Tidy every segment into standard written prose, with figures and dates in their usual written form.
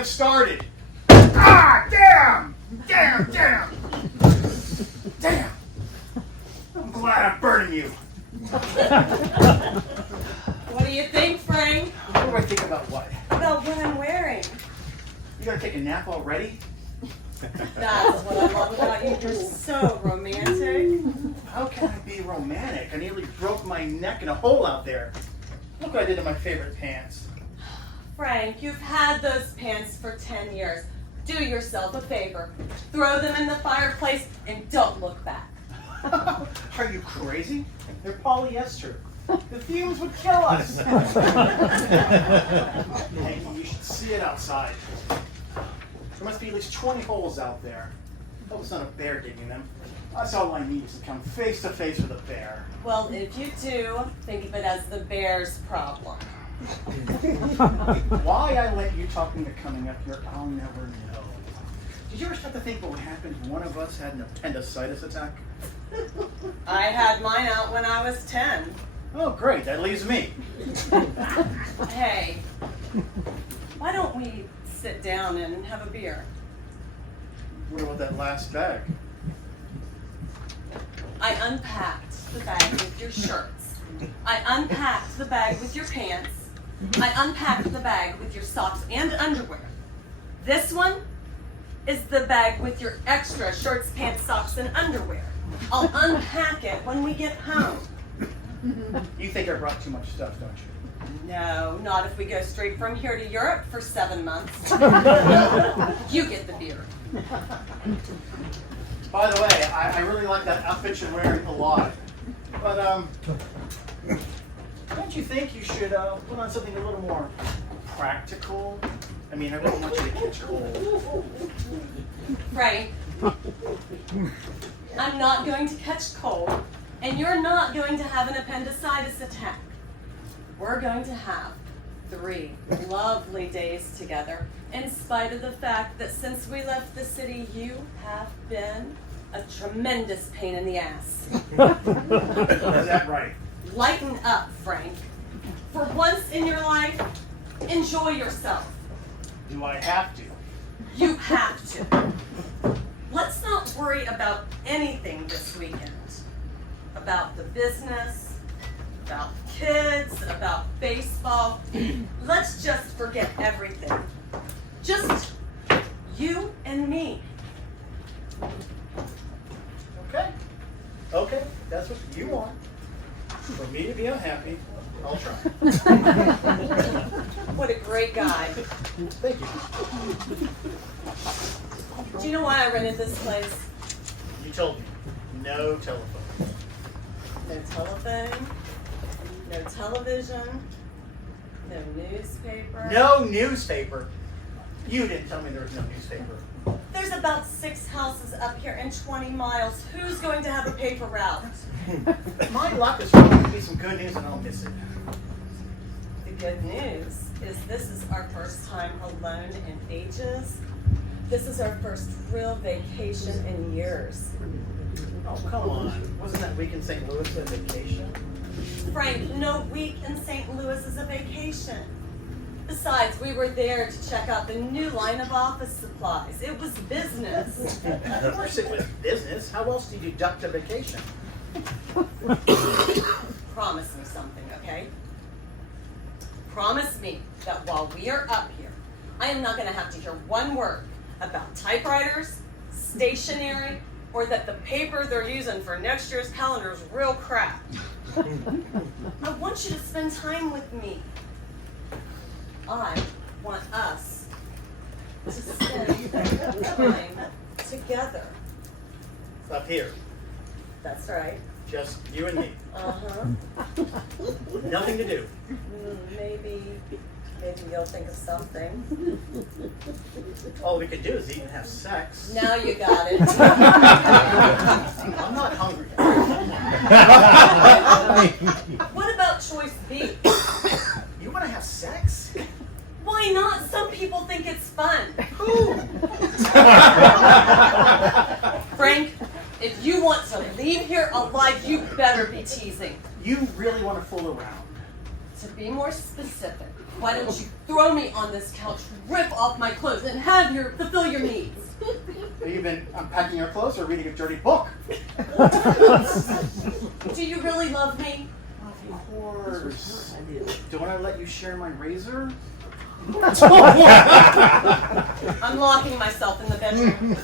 have started. Ah, damn! Damn, damn! Damn! I'm glad I'm burning you. What do you think, Frank? What do I think about what? About what I'm wearing. You gonna take a nap already? That's what I love about you. You're so romantic. How can I be romantic? I nearly broke my neck in a hole out there. Look what I did to my favorite pants. Frank, you've had those pants for 10 years. Do yourself a favor. Throw them in the fireplace and don't look back. Are you crazy? They're polyester. The fumes would kill us. Hey, you should see it outside. There must be at least 20 holes out there. Hope it's not a bear digging them. That's all I need is to come face to face with a bear. Well, if you do, think of it as the bear's problem. Why I let you talk me into coming up here, I'll never know. Did you ever start to think what would happen if one of us had an appendicitis attack? I had mine out when I was 10. Oh, great. That leaves me. Hey, why don't we sit down and have a beer? What about that last bag? I unpacked the bag with your shirts. I unpacked the bag with your pants. I unpacked the bag with your socks and underwear. This one is the bag with your extra shirts, pants, socks, and underwear. I'll unpack it when we get home. You think I brought too much stuff, don't you? No, not if we go straight from here to Europe for 7 months. You get the beer. By the way, I really like that outfit you're wearing a lot. But, don't you think you should put on something a little more practical? I mean, I don't want you to catch cold. Frank, I'm not going to catch cold, and you're not going to have an appendicitis attack. We're going to have 3 lovely days together, in spite of the fact that since we left the city, you have been a tremendous pain in the ass. Is that right? Lighten up, Frank. For once in your life, enjoy yourself. Do I have to? You have to. Let's not worry about anything this weekend. About the business, about kids, about baseball. Let's just forget everything. Just you and me. Okay. Okay, that's what you want. For me to be unhappy, I'll try. What a great guy. Thank you. Do you know why I rented this place? You told me. No telephone. No telephone, no television, no newspaper. No newspaper? You didn't tell me there was no newspaper. There's about 6 houses up here in 20 miles. Who's going to have a paper route? My luck is going to be some good news and I'll miss it. The good news is this is our first time alone in ages. This is our first real vacation in years. Oh, come on. Wasn't that week in St. Louis a vacation? Frank, no week in St. Louis is a vacation. Besides, we were there to check out the new line of office supplies. It was business. Of course it was business. How else do you deduct a vacation? Promise me something, okay? Promise me that while we are up here, I am not going to have to hear one word about typewriters, stationery, or that the paper they're using for next year's calendar is real crap. I want you to spend time with me. I want us to spend time together. Up here. That's right. Just you and me. Uh-huh. Nothing to do. Maybe you'll think of something. All we could do is eat and have sex. Now you got it. I'm not hungry. What about choice B? You want to have sex? Why not? Some people think it's fun. Who? Frank, if you want to leave here alive, you better be teasing. You really want to fool around? To be more specific, why don't you throw me on this couch rip off my clothes and fulfill your needs. Have you been unpacking your clothes or reading a dirty book? Do you really love me? Of course. Don't I let you share my razor? I'm locking myself in the bedroom.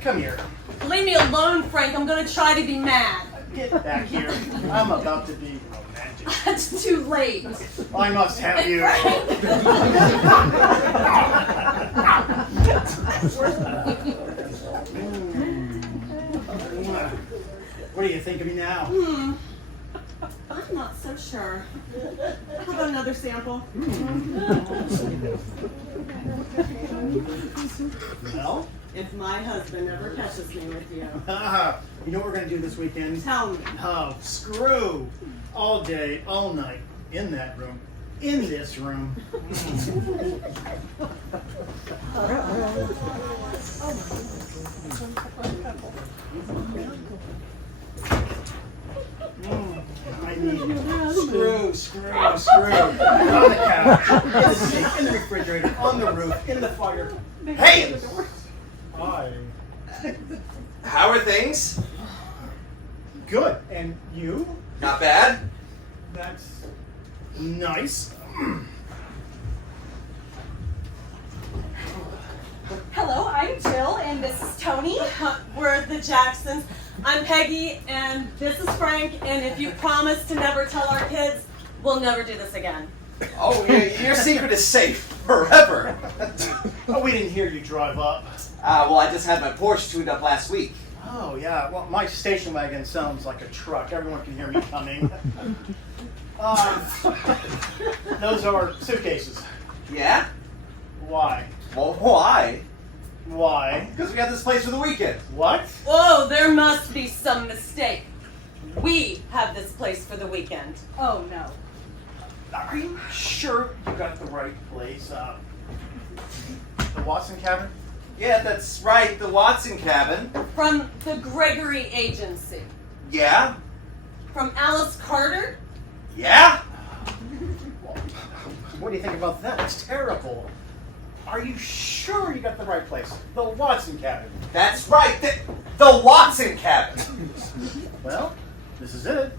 Come here. Leave me alone, Frank. I'm gonna try to be mad. Get back here. I'm about to be romantic. It's too late. I must have you. What do you think of me now? I'm not so sure. How about another sample? Well? If my husband ever catches me with you. You know what we're going to do this weekend? Tell me. Oh, screw. All day, all night, in that room, in this room. I need screw. On the couch, in the sink, in the refrigerator, on the roof, in the fire. Hey! Hi. How are things? Good. And you? Not bad. That's nice. Hello, I'm Jill, and this is Tony. We're the Jacksons. I'm Peggy, and this is Frank. And if you promise to never tell our kids, we'll never do this again. Oh, your secret is safe forever. Oh, we didn't hear you drive up. Well, I just had my Porsche tuned up last week. Oh, yeah. Well, my station wagon sounds like a truck. Everyone can hear me coming. Those are suitcases. Yeah? Why? Well, why? Why? Because we got this place for the weekend. What? Whoa, there must be some mistake. We have this place for the weekend. Oh no. Are you sure you got the right place? The Watson cabin? Yeah, that's right, the Watson cabin. From the Gregory Agency. Yeah? From Alice Carter. Yeah? What do you think about that? That's terrible. Are you sure you got the right place? The Watson cabin. That's right, the Watson cabin. Well, this is it.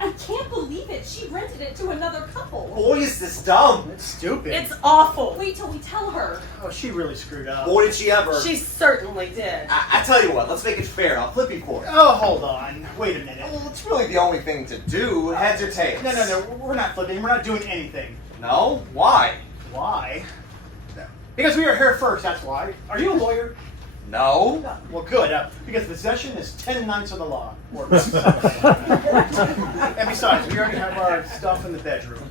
I can't believe it. She rented it to another couple. Boy, is this dumb. It's stupid. It's awful. Wait till we tell her. Oh, she really screwed up. Boy, did she ever. She certainly did. I tell you what, let's make it fair. I'll flip you for it. Oh, hold on. Wait a minute. Well, it's really the only thing to do. Heads or tails? No. We're not flipping. We're not doing anything. No? Why? Why? Because we were here first, that's why. Are you a lawyer? No. Well, good. Because possession is 10 ninths of the law. And besides, we already have our stuff in the bedroom.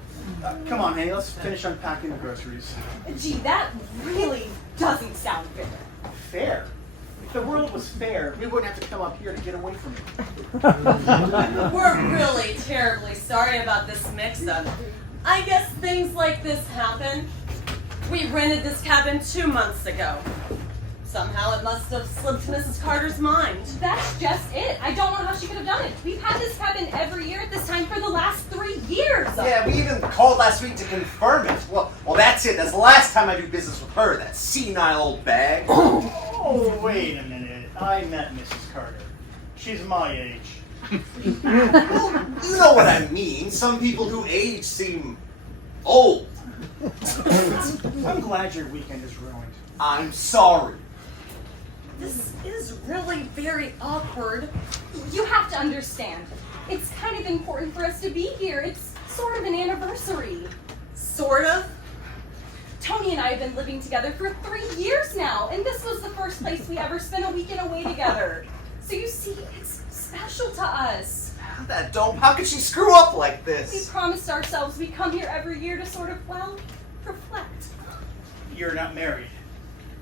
Come on, honey, let's finish unpacking the groceries. Gee, that really doesn't sound fair. Fair? If the world was fair, we wouldn't have to come up here to get away from it. We're really terribly sorry about this mix-up. I guess things like this happen. We rented this cabin 2 months ago. Somehow it must have slipped Mrs. Carter's mind. That's just it. I don't know how she could have done it. We've had this cabin every year at this time for the last 3 years. Yeah, we even called last week to confirm it. Well, that's it. That's the last time I do business with her, that senile old bag. Oh, wait a minute. I met Mrs. Carter. She's my age. Well, you know what I mean. Some people who age seem old. I'm glad your weekend is ruined. I'm sorry. This is really very awkward. You have to understand. It's kind of important for us to be here. It's sort of an anniversary. Sort of. Tony and I have been living together for 3 years now, and this was the first place we ever spent a weekend away together. So you see, it's special to us. That dope. How could she screw up like We this? promised ourselves we'd come here every year to sort of, well, reflect. You're not married.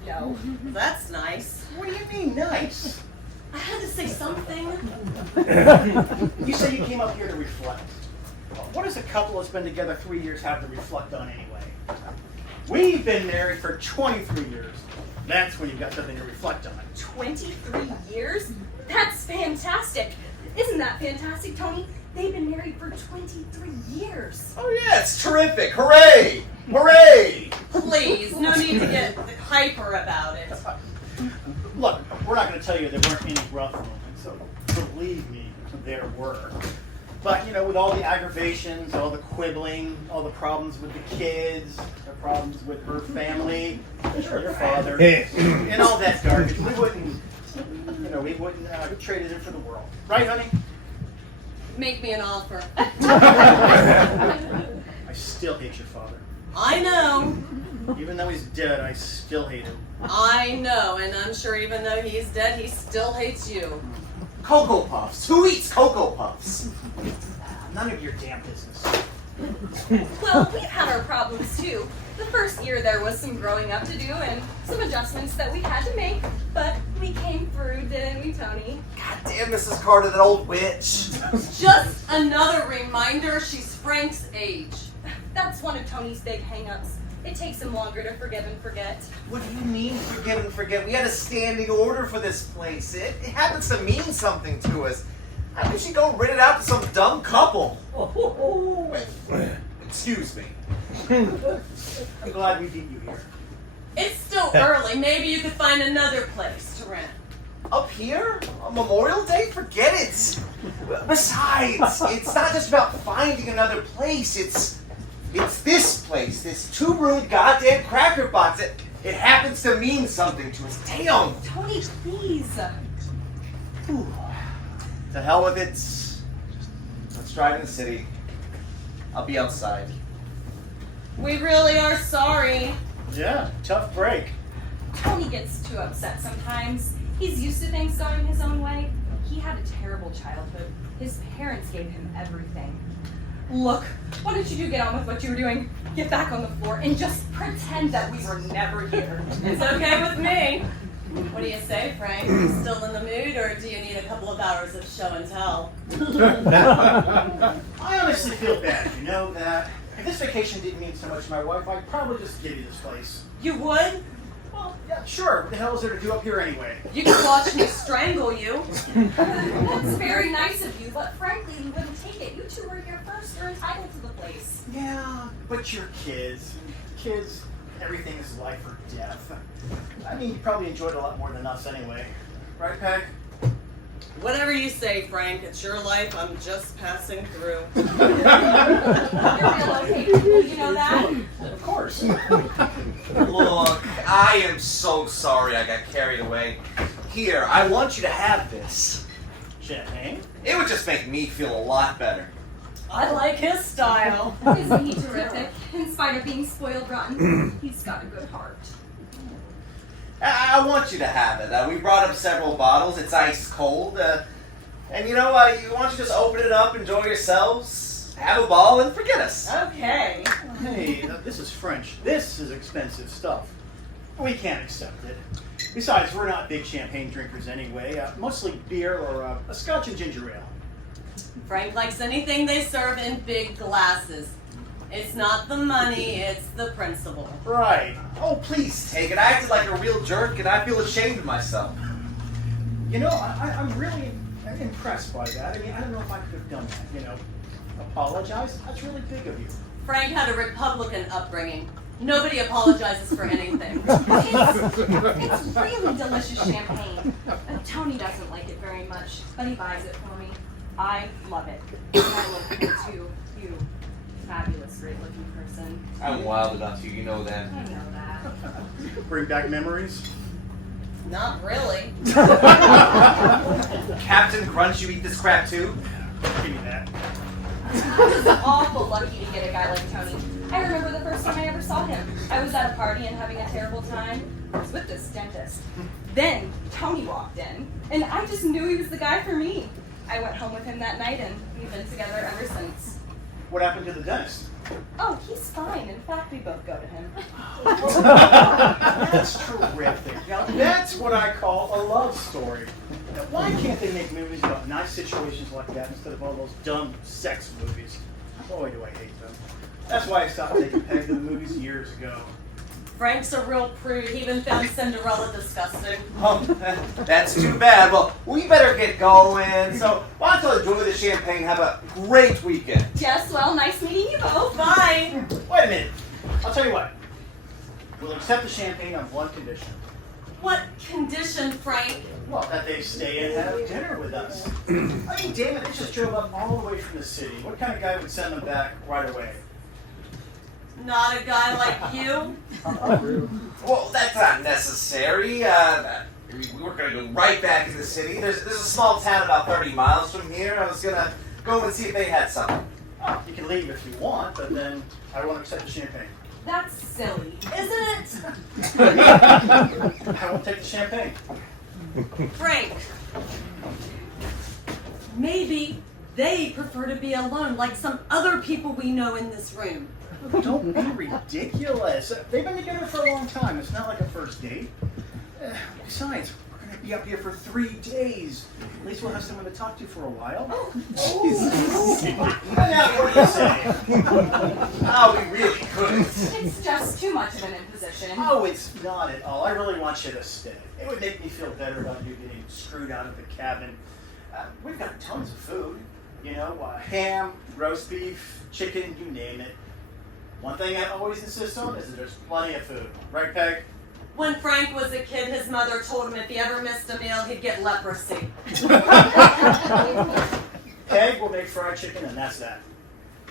No. That's nice. What do you mean, nice? I had to say something. You say you came up here to reflect. Well, what does a couple that's been together 3 years have to reflect on anyway? We've been married for 23 years. That's when you've got something to reflect on. 23 years? That's fantastic. Isn't that fantastic, Tony? They've been married for 23 years. Oh yeah, it's terrific. Hooray! Hooray! Please, no need to get hyper about it. Look, we're not going to tell you there weren't any rough moments, so believe me, there were. But, with all the aggravations, all the quibbling, all the problems with the kids, the problems with her family, your father, and all that garbage, we wouldn't trade it in for the world. Right, honey? Make me an offer. I still hate your father. I know. Even though he's dead, I still hate him. I know, and I'm sure even though he's dead, he still hates you. Cocoa Puffs. Who eats Cocoa Puffs? None of your damn business. Well, we've had our problems too. The first year there was some growing up to do and some adjustments that we had to make, but we came through, didn't we, Tony? God damn, Mrs. Carter, that old witch. Just another reminder she's Frank's age. That's one of Tony's big hang-ups. It takes him longer to forgive and forget. What do you mean forgive and forget? We had a standing order for this place. It happens to mean something to us. How could she go rid it out to some dumb couple? Excuse me. I'm glad we beat you here. It's still early. Maybe you could find another place to rent. Up here? On Memorial Day? Forget it. Besides, it's not just about finding another place. It's this place, this two-room goddamn cracker box. It happens to mean something to us. Damn. Tony, please. Whew. To hell with it. Let's drive in the city. I'll be outside. We really are sorry. Yeah, tough break. Tony gets too upset sometimes. He's used to things going his own way. He had a terrible childhood. His parents gave him everything. Look, why don't you get on with what you were doing? Get back on the floor and just pretend that we were never here. It's okay with me. What do you say, Frank? You still in the mood, or do you need a couple of hours of show and tell? I honestly feel bad, you know that. If this vacation didn't mean so much to my wife, I'd probably just give you this place. You would? Well, yeah, sure. What the hell is there to do up here anyway? You could watch me strangle you. That's very nice of you, but frankly, we wouldn't take it. You two were here first. You're entitled to the place. Yeah, but you're kids. Kids, everything is life or death. I mean, you probably enjoyed it a lot more than us anyway. Right, Peg? Whatever you say, Frank. It's your life. I'm just passing through. You're relocating. You know that? Of course. Look, I am so sorry I got carried away. Here, I want you to have this. Champagne? It would just make me feel a lot better. I like his style. Isn't he terrific? In spite of being spoiled rotten, he's got a good heart. I want you to have it. We brought up several bottles. It's ice cold. And you know, you want you to just open it up, enjoy yourselves, have a ball, and forget us. Okay. Hey, this is French. This is expensive stuff. We can't accept it. Besides, we're not big champagne drinkers anyway. Mostly beer or a scotch and ginger ale. Frank likes anything they serve in big glasses. It's not the money, it's the principle. Right. Oh, please take it. I acted like a real jerk, and I feel ashamed of myself. You know, I'm really impressed by that. I mean, I don't know if I could have done that, you know. Apologize? That's really big of you. Frank had a Republican upbringing. Nobody apologizes for anything. It's really delicious champagne. Tony doesn't like it very much, but he buys it for me. I love it. And I love you too. You fabulous, great-looking person. I'm wild about you, you know that. I know that. Bring back memories? Not really. Captain Crunch, you eat this crap too? Give me that. I was awful lucky to get a guy like Tony. I remember the first time I ever saw him. I was at a party and having a terrible time. I was with this dentist. Then Tony walked in, and I just knew he was the guy for me. I went home with him that night, and we've been together ever since. What happened to the dentist? Oh, he's fine. In fact, we both go to him. That's terrific. Now, that's what I call a love story. Now, why can't they make movies about nice situations like that instead of all those dumb sex movies? Boy, do I hate them. That's why I stopped taking Peg to the movies years ago. Frank's a real prude. He even found Cinderella disgusting. Oh, that's too bad. Well, we better get going. So why don't you enjoy the champagne? Have a great weekend. Yes, well, nice meeting you both. Bye. Wait a minute. I'll tell you what. We'll accept the champagne on one condition. What condition, Frank? Well, that they stay and have dinner with us. I mean, damn it, they just drove up all the way from the city. What kind of guy would send them back right away? Not a guy like you. Well, that's not necessary. We were going to go right back to the city. There's a small town about 30 miles from here. I was going to go and see if they had something. Oh, you can leave if you want, but then I won't accept the champagne. That's silly. Isn't it? I won't take the champagne. Frank. Maybe they prefer to be alone like some other people we know in this room. Don't be ridiculous. They've been together for a long time. It's not like a first date. Besides, we're going to be up here for 3 days. At least we'll have someone to talk to for a while. Now, what do you say? Oh, we really couldn't. It's just too much of an imposition. Oh, it's not at all. I really want you to stay. It would make me feel better about you getting screwed out of the cabin. We've got tons of food. You know, ham, roast beef, chicken, you name it. One thing I always insist on is that there's plenty of food. Right, Peg? When Frank was a kid, his mother told him if he ever missed a meal, he'd get leprosy. Peg will make fried chicken, and that's that.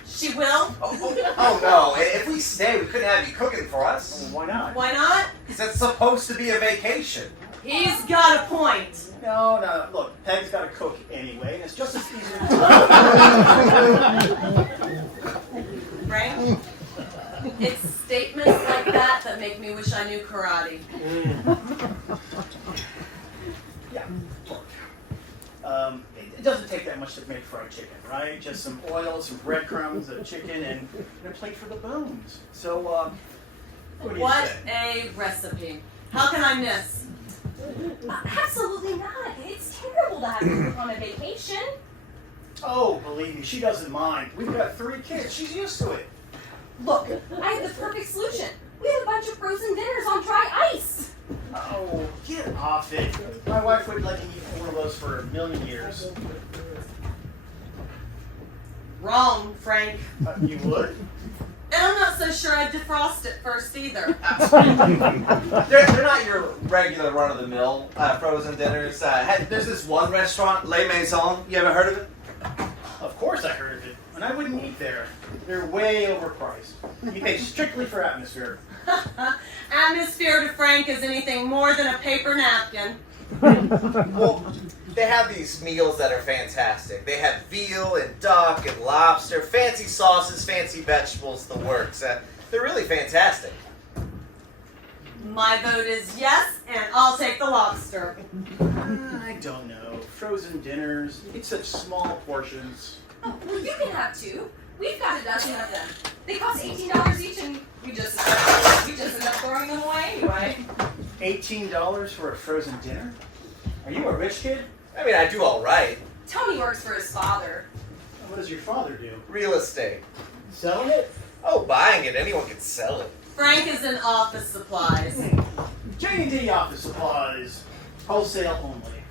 She will? Oh, no. If we stay, we couldn't have you cooking for us. Well, why not? Why not? Because it's supposed to be a vacation. He's got a point. No. Look, Peg's got to cook anyway, and it's just as easy Frank? It's statements like that make me wish I knew karate. Yeah, look. It doesn't take that much to make fried chicken, right? Just some oil, some breadcrumbs, a chicken, and a plate for the bones. So, what do you What say? a recipe. How can I miss? Absolutely not. It's terrible to have you on a vacation. Oh, believe me, she doesn't mind. We've got 3 kids. She's used to it. Look, I have the perfect solution. We have a bunch of frozen dinners on dry ice. Oh, get off it. My wife wouldn't let me eat one of those for a million years. Wrong, Frank. You would? And I'm not so sure I'd defrost it first either. They're not your regular run-of-the-mill frozen dinners. There's this one restaurant, Les Maisons. You ever heard of it? Of course I heard of it, and I wouldn't eat there. They're way overpriced. You pay strictly for atmosphere. Atmosphere to Frank is anything more than a paper napkin. Well, they have these meals that are fantastic. They have veal and duck and lobster, fancy sauces, fancy vegetables, the works. They're really fantastic. My vote is yes, and I'll take the lobster. I don't know. Frozen dinners, you get such small portions. Oh, well, you can have 2. We've got a dozen of them. They cost $18 each, and we just end up throwing them away anyway. $18 for a frozen dinner? Are you a rich kid? I mean, I do all right. Tony works for his father. What does your father do? Real estate. Selling it? Oh, buying it. Anyone can sell it. Frank is in office supplies. J&D office supplies. Wholesale only.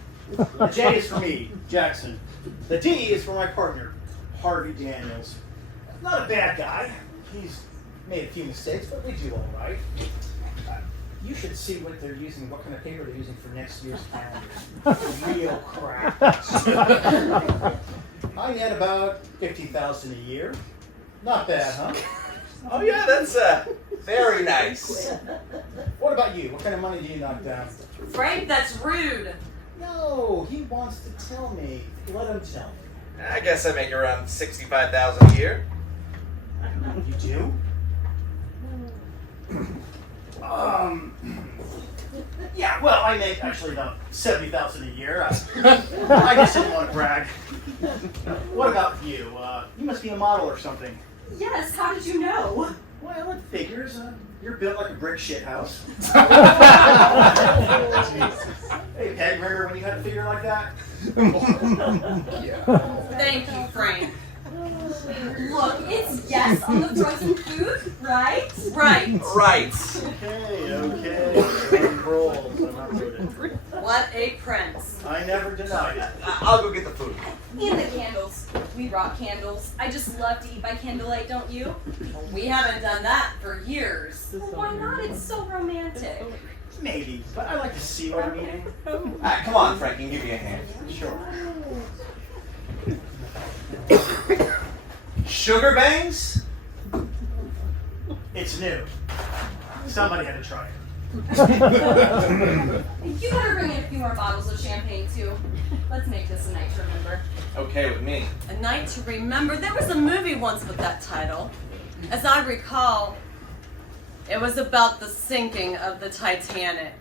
The J is for me, Jackson. The D is for my partner, Harvey Daniels. Not a bad guy. He's made a few mistakes, but we do all right. You should see what they're using, what kind of paper they're using for next year's calendar. Real crap. I had about $50,000 a year. Not bad, huh? Oh, yeah, that's very nice. What about you? What kind of money do you knock down? Frank, that's rude. No, he wants to tell me. Let him tell me. I guess I make around $65,000 a year. You do? Yeah, well, I make actually about $70,000 a year. I just didn't want to brag. What about you? You must be a model or something. Yes, how did you know? Well, it figures. You're built like a brick shit house. Hey, Peg, remember when you had a figure like that? Thank you, Frank. Look, it's yes on the frozen food, right? Right. Right. Okay. rolls. I'm outvoted. What a prince. I never denied it. I'll go get the food. And the candles. We rock candles. I just love to eat by candlelight, don't you? We haven't done that for years. Well, why not? It's so romantic. Maybe, but I like to see what I'm eating. Come on, Frankie, give me a hand. Sure. Sugar bangs? It's new. Somebody had to try it. You better bring in a few more bottles of champagne, too. Let's make this a night to remember. Okay with me. A Night to Remember. There was a movie once with that title. As I recall, it was about the sinking of the Titanic.